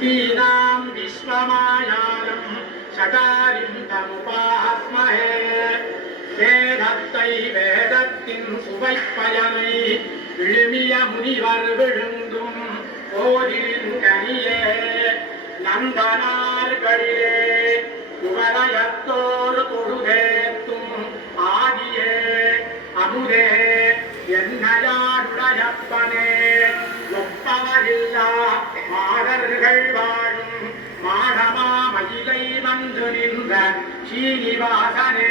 ऋषीणां विश्वमायानं षडारिं तमुपास्महे வேதத்தை வேதத்தின் சுவைப்பயனை விழுமிய முனிவர் விழுங்கும் போதிலின் கனியே நந்தனார்களிலே குவலயத்தோர் தொழுதேத்தும் ஆகியே அமுதே என்னையாருடையப்பனே ஒப்பவரில்லா மாதர்கள் வாழும் மாடமாமயிலை வந்து நின்ற ஸ்ரீனிவாசனே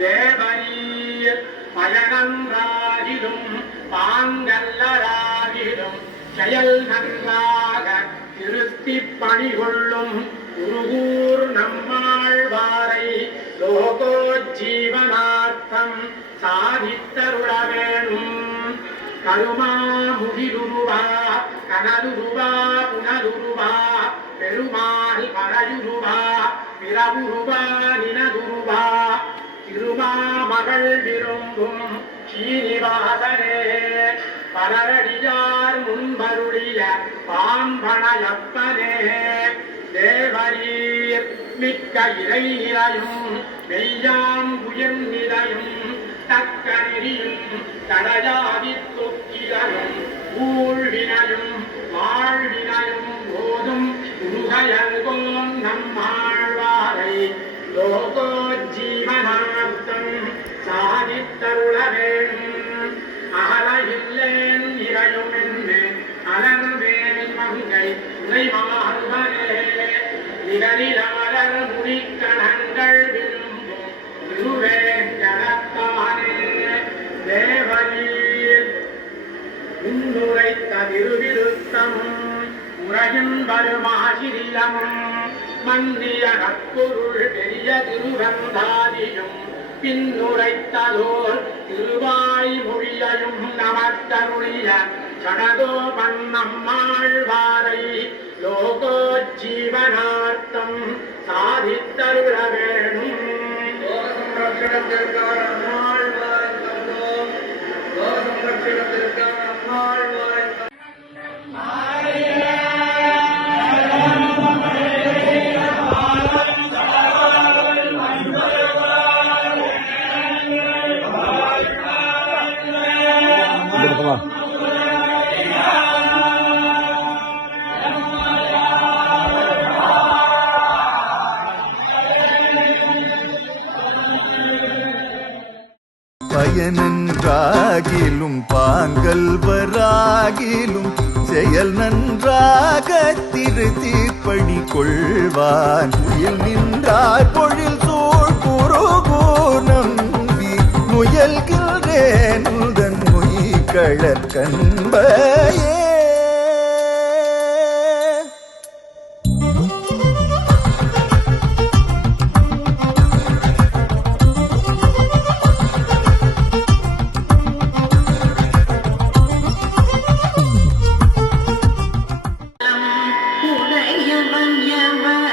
தேவரீர் பயனன்றாகிலும் பாங்கல்லராகிலும் செயல் நன்றாக திருத்திப் பணிகொள்ளும் உருகூர் நம்மாழ்வாரை லோகோஜீவனார்த்தம் சாதித்தருள வேணும் கருமாமுகிலுருவா கனலுருவா புனலுருவா பெருமாள் பரையுருவா பிறவுருவா நினதுருவா திருமாமகள் விரும்பும் ஸ்ரீனிவாசனே பலரடியார் முன்பருளிய பாம்பனையப்பனே தேவரீர் மிக்க இறை நிலையும் மெய்யாம் உயர் நிலையும் தக்க நெறியும் தடையாதி தொக்கிலும் ஊழ்வினையும் வாழ்வினையும் போதும் உருகையல்கோம் நம்மாழ்வாரை லோகோஜீவனார்த்தம் சாதித்தருள வேணும் அகலையில்லேன் இறையுமென்று அலர்வேல் மங்கை உரைமாறுவரே நிகரிலமலர் முடிக்கணங்கள் விரும்பும் திருவேங்கடத்தானே தேவரீர் முன்னுரைத்த திருவிருத்தமும் முறையும் வருமாசிரியமும் மன்னிய நற்பொருள் பெரிய திருவந்தாதியும் பின்னுரைத்ததோர் திருவாய்மொழியையும் நமத்தருளிய சடகோபன்னம்மாழ்வாரை லோகோஜீவனார்த்தம் சாதித்தருள வேணும் பயனென்றாகிலும் பாங்கல்வராகிலும் செயல் நன்றாக திருத்திப்பணி கொள்வான் உயில் நின்றார் பொழில் சூழ் குருகூர் நம்பி முயல்கின்றேன் முதன் மொய்கழற் கண்பையே உடையவன் எவன்